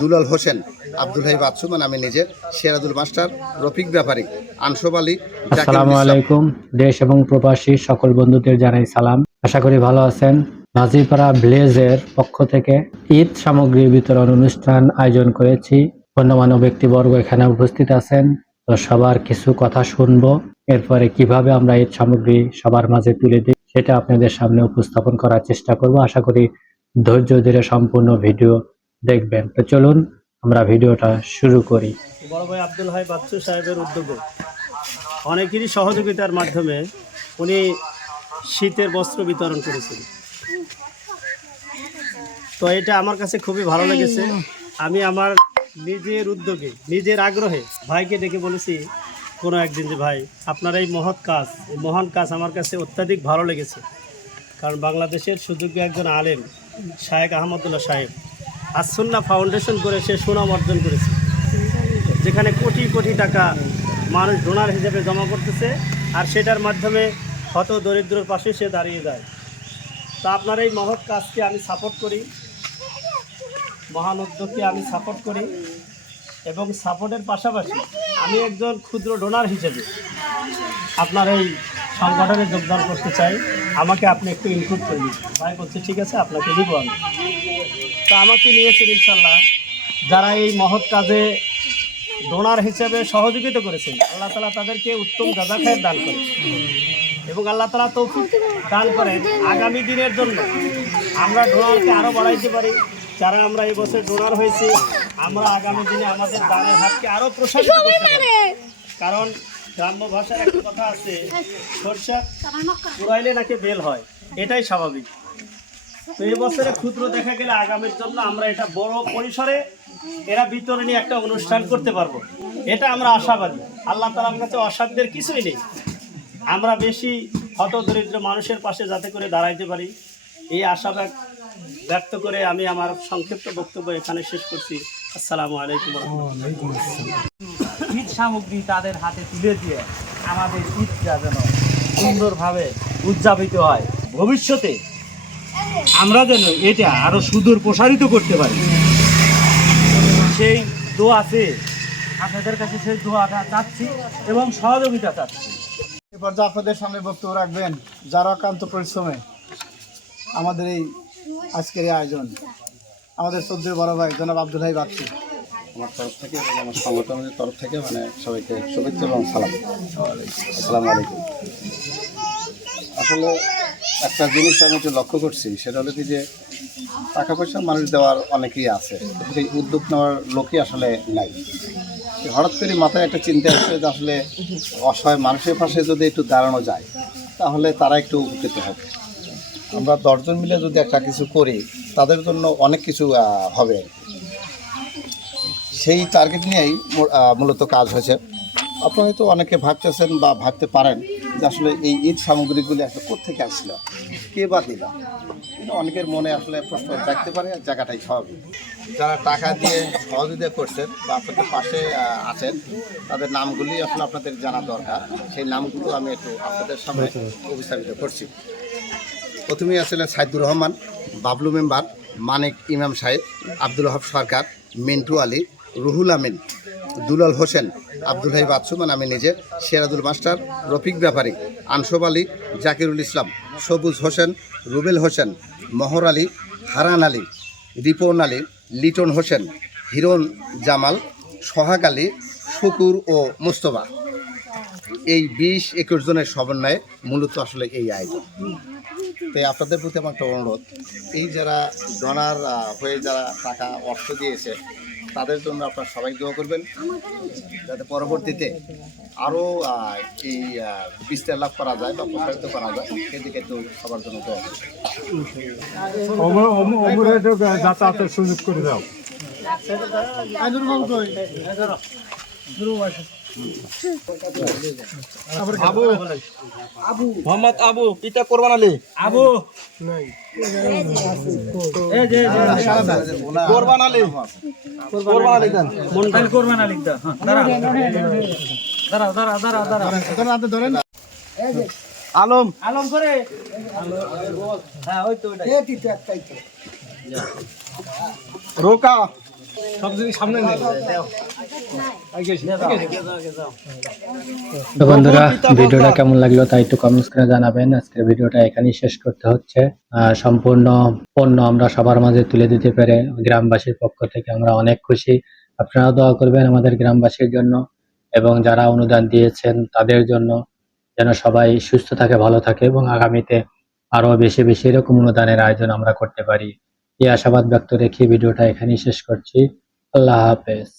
দুলাল হোসেন আব্দুল হাই বাদসুমান, আমি নিজে সিরাজুল মাস্টার, রফিক ব্যাপারী, আনসব আলী আসসালামু আলাইকুম, দেশ এবং প্রবাসী সকল বন্ধুদের জানাই সালাম। আশা করি ভালো আছেন। নাজিপাড়া ভিলেজের পক্ষ থেকে ঈদ সামগ্রী বিতরণ অনুষ্ঠান আয়োজন করেছি। গণ্যমান্য ব্যক্তিবর্গ এখানে উপস্থিত আছেন। তো সবার কিছু কথা শুনব। এরপরে কীভাবে আমরা ঈদ সামগ্রী সবার মাঝে তুলে দিই, সেটা আপনাদের সামনে উপস্থাপন করার চেষ্টা করব। আশা করি ধৈর্য ধরে সম্পূর্ণ ভিডিও দেখবেন। তো চলুন, আমরা ভিডিওটা শুরু করি। বড় ভাই আব্দুল হাই বাচ্চু সাহেবের উদ্যোগে। অনেকেরই সহযোগিতার মাধ্যমে উনি শীতের বস্ত্র বিতরণ করেছেন। তো এটা আমার কাছে খুবই ভালো লেগেছে। আমি আমার নিজের উদ্যোগে, নিজের আগ্রহে ভাইকে ডেকে বলেছি, কোনো একদিন যে ভাই, আপনার এই মহৎ কাজ, এই মহান কাজ আমার কাছে অত্যাধিক ভালো লেগেছে। কারণ বাংলাদেশের সুযোগ্য একজন আলেম, শায়েক আহমদুল্লাহ সাহেব আসন্না ফাউন্ডেশন করে সে সুনাম অর্জন করেছে। যেখানে কোটি কোটি টাকা মানুষ ডোনার হিসেবে জমা করতেছে, আর সেটার মাধ্যমে হত দরিদ্রর পাশে সে দাঁড়িয়ে যায়। তা আপনার এই মহৎ কাজকে আমি সাপোর্ট করি। মহান উদ্যোগকে আমি সাপোর্ট করি এবং সাপোর্টের পাশাপাশি আমি একজন ক্ষুদ্র ডোনার হিসেবে আপনার এই সংগঠনে যোগদান করতে চাই। আমাকে আপনি একটু ইনক্লুড করে দিন। ভাই বলছে ঠিক আছে আপনাকে দিব আমি। তো আমাকে নিয়েছেন ইনশাল্লাহ যারা এই মহৎ কাজে ডোনার হিসেবে সহযোগিতা করেছেন আল্লাহ তালা তাদেরকে উত্তম গাঁজা খায়ের দান করে এবং আল্লাহ তালা তৌফিক দান করেন। আগামী দিনের জন্য আমরা ডোনারকে আরও বাড়াইতে পারি। যারা আমরা এবছর বছর ডোনার হয়েছি আমরা আগামী দিনে আমাদের দানের হাতকে আরও প্রসারিত করতে পারি কারণ গ্রাম্য ভাষার একটা কথা আছে সরষা পুরাইলে নাকি বেল হয়? এটাই স্বাভাবিক। তো এই বছরে ক্ষুদ্র দেখা গেলে আগামীর জন্য আমরা এটা বড় পরিসরে এরা বিতরণী একটা অনুষ্ঠান করতে পারব। এটা আমরা আশাবাদী। আল্লাহ তালার কাছে অসাধ্যের কিছুই নেই। আমরা বেশি হত দরিদ্র মানুষের পাশে যাতে করে দাঁড়াইতে পারি এই আশা ব্যক- ব্যক্ত করে আমি আমার সংক্ষিপ্ত বক্তব্য এখানে শেষ করছি। আসসালামু আলাইকুম রহমতুল্লাহ। ঈদ সামগ্রী তাদের হাতে তুলে দিয়ে আমাদের ঈদটা যেন সুন্দরভাবে উদযাপিত হয়। ভবিষ্যতে আমরা যেন এটা আরও সুদূর প্রসারিত করতে পারি। সেই দোয়াতে আপনাদের কাছে সেই দোয়াটা চাচ্ছি এবং সহযোগিতা চাচ্ছি। এ পর্যায়ে আপনাদের সামনে বক্তব্য রাখবেন যারা একান্ত পরিশ্রমে আমাদের এই আজকের এই আয়োজন। আমাদের চৌধুরী বড় ভাই, জনাব আব্দুল হাই বাচ্চু আমার তরফ থেকে আমার সংগঠনের তরফ থেকে মানে সবাইকে শুভেচ্ছা এবং সালাম। আসসালামু আলাইকুম। আসলে একটা জিনিস আমি একটু লক্ষ্য করছি, সেটা হলো কি যে টাকা পয়সা মানুষ দেওয়ার অনেকেই আছে এই উদ্যোগ নেওয়ার লোকই আসলে নাই। হঠাৎ করে মাথায় একটা চিন্তা আসছে যে আসলে অসহায় মানুষের পাশে যদি একটু দাঁড়ানো যায়, তাহলে তারা একটু উপকৃত হবে। আমরা দশজন মিলে যদি একটা কিছু করি তাদের জন্য অনেক কিছু হবে। সেই টার্গেট নিয়েই মূলত কাজ হয়েছে। আপনারা হয়তো অনেকে ভাবতেছেন বা ভাবতে পারেন যে আসলে এই ঈদ সামগ্রীগুলি আসলে কোথেকে আসলো? কে বা দিল? কিন্তু অনেকের মনে আসলে প্রশ্ন থাকতে পারে আর জায়গাটাই স্বাভাবিক। যারা টাকা দিয়ে সহযোগিতা করছেন বা আপনাদের পাশে আছেন তাদের নামগুলি আসলে আপনাদের জানা দরকার। সেই নামগুলো আমি একটু আপনাদের সামনে উপস্থাপিত করছি। প্রথমেই আসলে সাইদুর রহমান, বাবলু মেম্বার, মানিক ইমাম সাহেব, আব্দুল হক সরকার, মিন্টু আলী, রুহুল আমিন, দুলাল হোসেন, আব্দুল হাই বাদসুমান আমি নিজে, সিরাজুল মাস্টার, রফিক ব্যাপারী, আনসব আলী, জাকিরুল ইসলাম, সবুজ হোসেন, রুবেল হোসেন, মহর আলী, হারান আলী, রিপন আলী, লিটন হোসেন, হিরণ জামাল, সোহাগ আলী, শুকুর ও মুস্তফা। এই বিশ একুশ জনের সমন্বয়ে মূলত আসলে এই আয়োজন। তাই আপনাদের প্রতি আমার একটা অনুরোধ। এই যারা ডোনার হয়ে যারা টাকা অর্থ দিয়েছে তাদের জন্য আপনারা সবাই দোয়া করবেন। যাতে পরবর্তীতে আরও এই বিস্তার লাভ করা যায় বা প্রসারিত করা যায় সেদিকে তো সবার জন্য দোয়া করবেন। যাতায়াতের সুযোগ করে দাও। বাবু কই মোহাম্মদ আবু পিতা কোরবান আলী আবু। এই যে কোরবান আলী কোরবান আলী দেন। মন্ডল কোরবান আলী দা দাঁড়াও দাঁড়াও দাঁড়াও দাঁড়াও দাঁড়াও হাতে ধরেন। আলম। আলম করে। হ্যাঁ ওই তো ওটাই রোকা। সব জিনিস সামনে নেই তো বন্ধুরা, ভিডিওটা কেমন লাগল তা একটু কমেন্টস করে জানাবেন। আজকের ভিডিওটা এখানেই শেষ করতে হচ্ছে। সম্পূর্ণ পণ্য আমরা সবার মাঝে তুলে দিতে পেরে গ্রামবাসীর পক্ষ থেকে আমরা অনেক খুশি। আপনারা দোয়া করবেন আমাদের গ্রামবাসীর জন্য এবং যারা অনুদান দিয়েছেন তাদের জন্য যেন সবাই সুস্থ থাকে, ভালো থাকে এবং আগামীতে আরও বেশি বেশি এরকম অনুদানের আয়োজন আমরা করতে পারি। এই আশাবাদ ব্যক্ত রেখে ভিডিওটা এখানেই শেষ করছি। আল্লাহ হাফেজ।